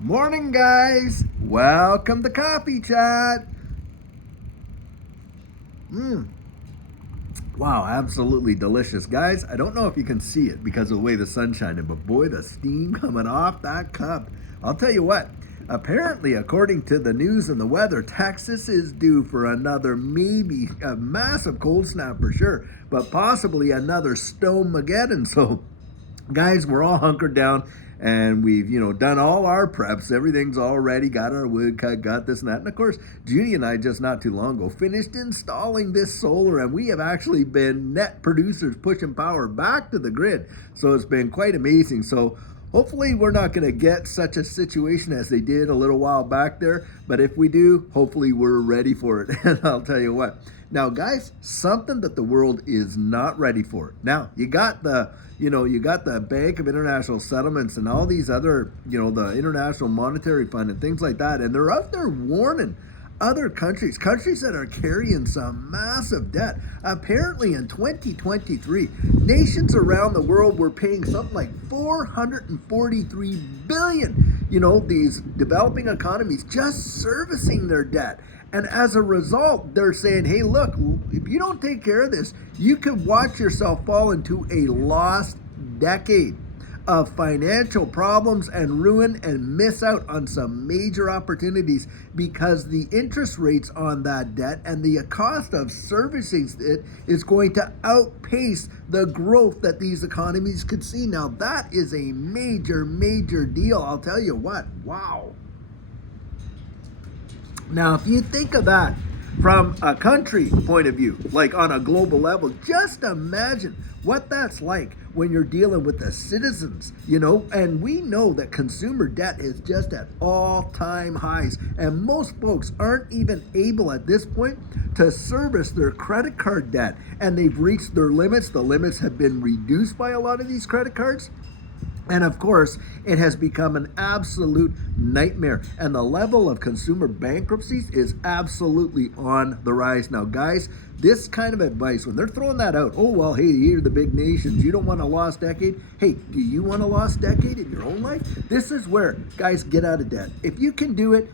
Morning, guys. Welcome to Coffee Chat. Mmm. Wow, absolutely delicious. Guys, I don't know if you can see it because of the way the sun's shining, but boy, the steam coming off that cup. I'll tell you what, apparently, according to the news and the weather, Texas is due for another, maybe a massive cold snap for sure, but possibly another Stonemageddon. So guys, we're all hunkered down and we've done all our preps. Everything's all ready, got our wood cut, got this and that. And of course, Judy and I just not too long ago finished installing this solar, and we have actually been net producers pushing power back to the grid. So it's been quite amazing. So hopefully we're not going to get such a situation as they did a little while back there, but if we do, hopefully we're ready for it. And I'll tell you what, now guys, something that the world is not ready for. Now you got the Bank of International Settlements and all these other, the International Monetary Fund and things like that, and they're out there warning other countries that are carrying some massive debt. Apparently in 2023, nations around the world were paying something like 443 billion, these developing economies just servicing their debt. And as a result, they're saying, hey, look, if you don't take care of this, you could watch yourself fall into a lost decade of financial problems and ruin and miss out on some major opportunities because the interest rates on that debt and the cost of servicing it is going to outpace the growth that these economies could see. Now, that is a major, major deal. I'll tell you what, wow. Now, if you think of that from a country point of view, like on a global level, just imagine what that's like when you're dealing with the citizens, and we know that consumer debt is just at all-time highs, and most folks aren't even able at this point to service their credit card debt, and they've reached their limits. The limits have been reduced by a lot of these credit cards. And of course, it has become an absolute nightmare. And the level of consumer bankruptcies is absolutely on the rise. Now, guys, this kind of advice, when they're throwing that out, oh, well, hey, here are the big nations. You don't want a lost decade. Hey, do you want a lost decade in your own life? This is where, guys, get out of debt. If you can do it,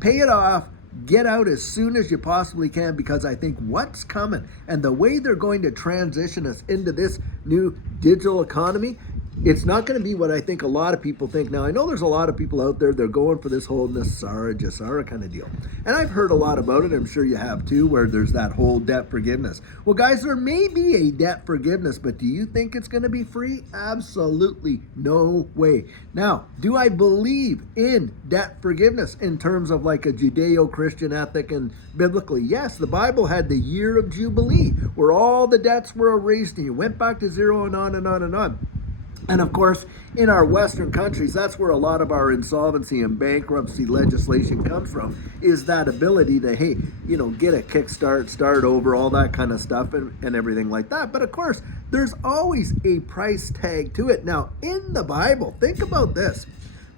pay it off. Get out as soon as you possibly can, because I think what's coming and the way they're going to transition us into this new digital economy, it's not going to be what I think a lot of people think. Now, I know there's a lot of people out there, they're going for this whole NESARA, GESARA kind of deal. And I've heard a lot about it, I'm sure you have too, where there's that whole debt forgiveness. Well, guys, there may be a debt forgiveness, but do you think it's going to be free? Absolutely no way. Now, do I believe in debt forgiveness in terms of like a Judeo-Christian ethic and biblically? Yes, the Bible had the year of Jubilee where all the debts were erased and you went back to zero and on and on and on. And of course, in our Western countries, that's where a lot of our insolvency and bankruptcy legislation comes from, is that ability to, hey, get a kickstart, start over, all that kind of stuff and everything like that. But of course, there's always a price tag to it. Now, in the Bible, think about this.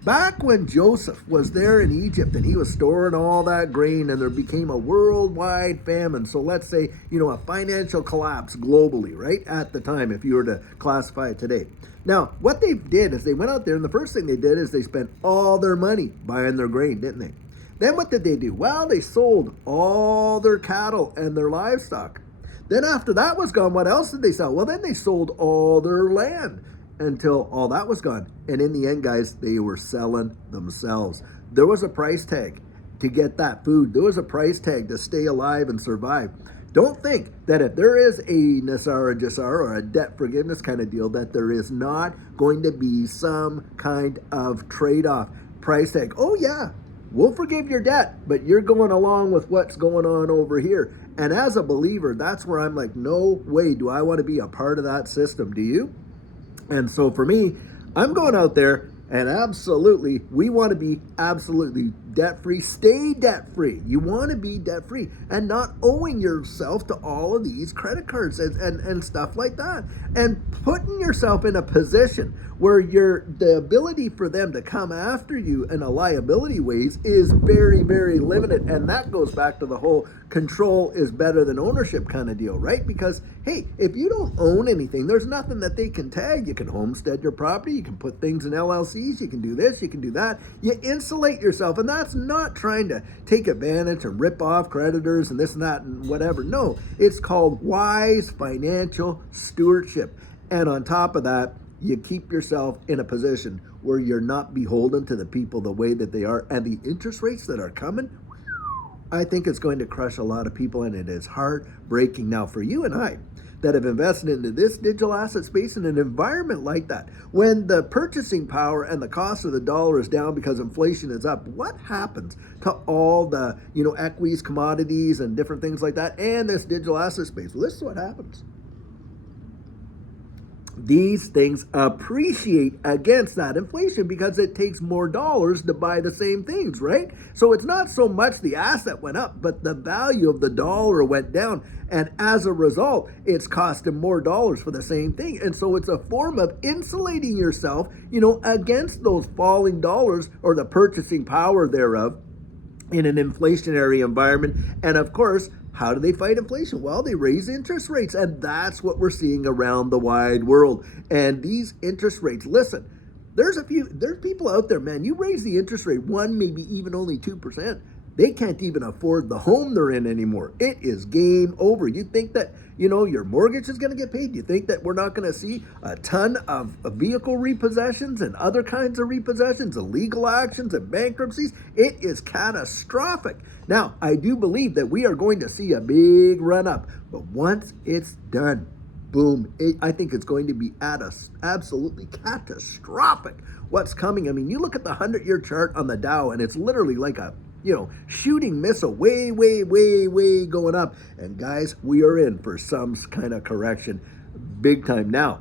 Back when Joseph was there in Egypt and he was storing all that grain and there became a worldwide famine. So let's say, a financial collapse globally, right? At the time, if you were to classify it today. Now, what they did is they went out there and the first thing they did is they spent all their money buying their grain, didn't they? Then what did they do? Well, they sold all their cattle and their livestock. Then after that was gone, what else did they sell? Well, then they sold all their land until all that was gone. And in the end, guys, they were selling themselves. There was a price tag to get that food. There was a price tag to stay alive and survive. Don't think that if there is a NESARA, GESARA, or a debt forgiveness kind of deal, that there is not going to be some kind of trade-off price tag. Oh yeah, we'll forgive your debt, but you're going along with what's going on over here. And as a believer, that's where I'm like, no way do I want to be a part of that system. Do you? And so for me, I'm going out there and absolutely, we want to be absolutely debt free, stay debt free. You want to be debt free and not owing yourself to all of these credit cards and stuff like that. And putting yourself in a position where the ability for them to come after you in a liability ways is very, very limited. And that goes back to the whole control is better than ownership kind of deal, right? Because, hey, if you don't own anything, there's nothing that they can tag. You can homestead your property, you can put things in LLCs, you can do this, you can do that. You insulate yourself, and that's not trying to take advantage and rip off creditors and this and that and whatever. No, it's called wise financial stewardship. And on top of that, you keep yourself in a position where you're not beholden to the people the way that they are. And the interest rates that are coming, I think it's going to crush a lot of people, and it is heartbreaking. Now, for you and I that have invested into this digital asset space in an environment like that, when the purchasing power and the cost of the dollar is down because inflation is up, what happens to all the equities, commodities, and different things like that, and this digital asset space? Well, this is what happens. These things appreciate against that inflation because it takes more dollars to buy the same things, right? So it's not so much the asset went up, but the value of the dollar went down. And as a result, it's costing more dollars for the same thing. And so it's a form of insulating yourself, against those falling dollars or the purchasing power thereof in an inflationary environment. And of course, how do they fight inflation? Well, they raise interest rates, and that's what we're seeing around the wide world. And these interest rates, listen, there's people out there, man, you raise the interest rate 1, maybe even only 2%. They can't even afford the home they're in anymore. It is game over. You think that, your mortgage is going to get paid? You think that we're not going to see a ton of vehicle repossessions and other kinds of repossessions, illegal actions and bankruptcies? It is catastrophic. Now, I do believe that we are going to see a big run up, but once it's done, boom, I think it's going to be absolutely catastrophic what's coming. I mean, you look at the 100-year chart on the Dow, and it's literally like a shooting missile, way, way, way, way going up. And guys, we are in for some kind of correction big time. Now,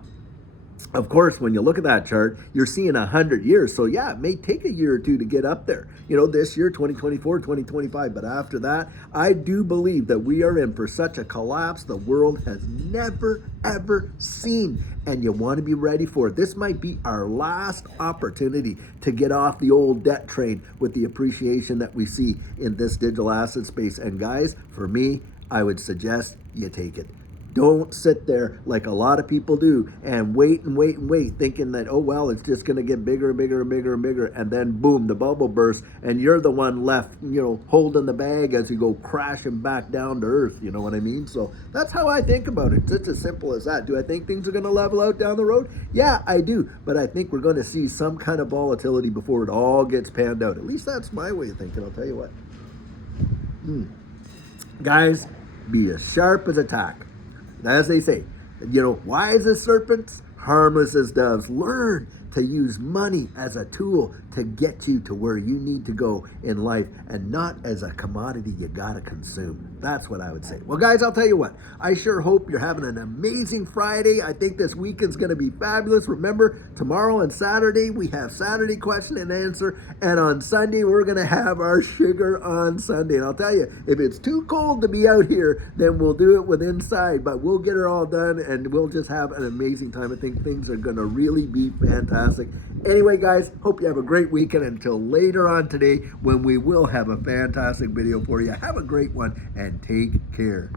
of course, when you look at that chart, you're seeing 100 years. So yeah, it may take a year or two to get up there, this year, 2024, 2025. But after that, I do believe that we are in for such a collapse the world has never, ever seen. And you want to be ready for it. This might be our last opportunity to get off the old debt train with the appreciation that we see in this digital asset space. And guys, for me, I would suggest you take it. Don't sit there like a lot of people do and wait and wait and wait, thinking that, oh, well, it's just going to get bigger and bigger and bigger and bigger. And then, boom, the bubble bursts and you're the one left, holding the bag as you go crashing back down to earth. You know what I mean? So that's how I think about it. It's as simple as that. Do I think things are going to level out down the road? Yeah, I do. But I think we're going to see some kind of volatility before it all gets panned out. At least that's my way of thinking. I'll tell you what. Guys, be as sharp as a tack. As they say, wise as serpents, harmless as doves. Learn to use money as a tool to get you to where you need to go in life and not as a commodity you gotta consume. That's what I would say. Well, guys, I'll tell you what. I sure hope you're having an amazing Friday. I think this weekend's gonna be fabulous. Remember, tomorrow and Saturday, we have Saturday question and answer. And on Sunday, we're gonna have our Sugar on Sunday. And I'll tell you, if it's too cold to be out here, then we'll do it with inside. But we'll get it all done and we'll just have an amazing time. I think things are gonna really be fantastic. Anyway, guys, hope you have a great weekend until later on today when we will have a fantastic video for you. Have a great one and take care.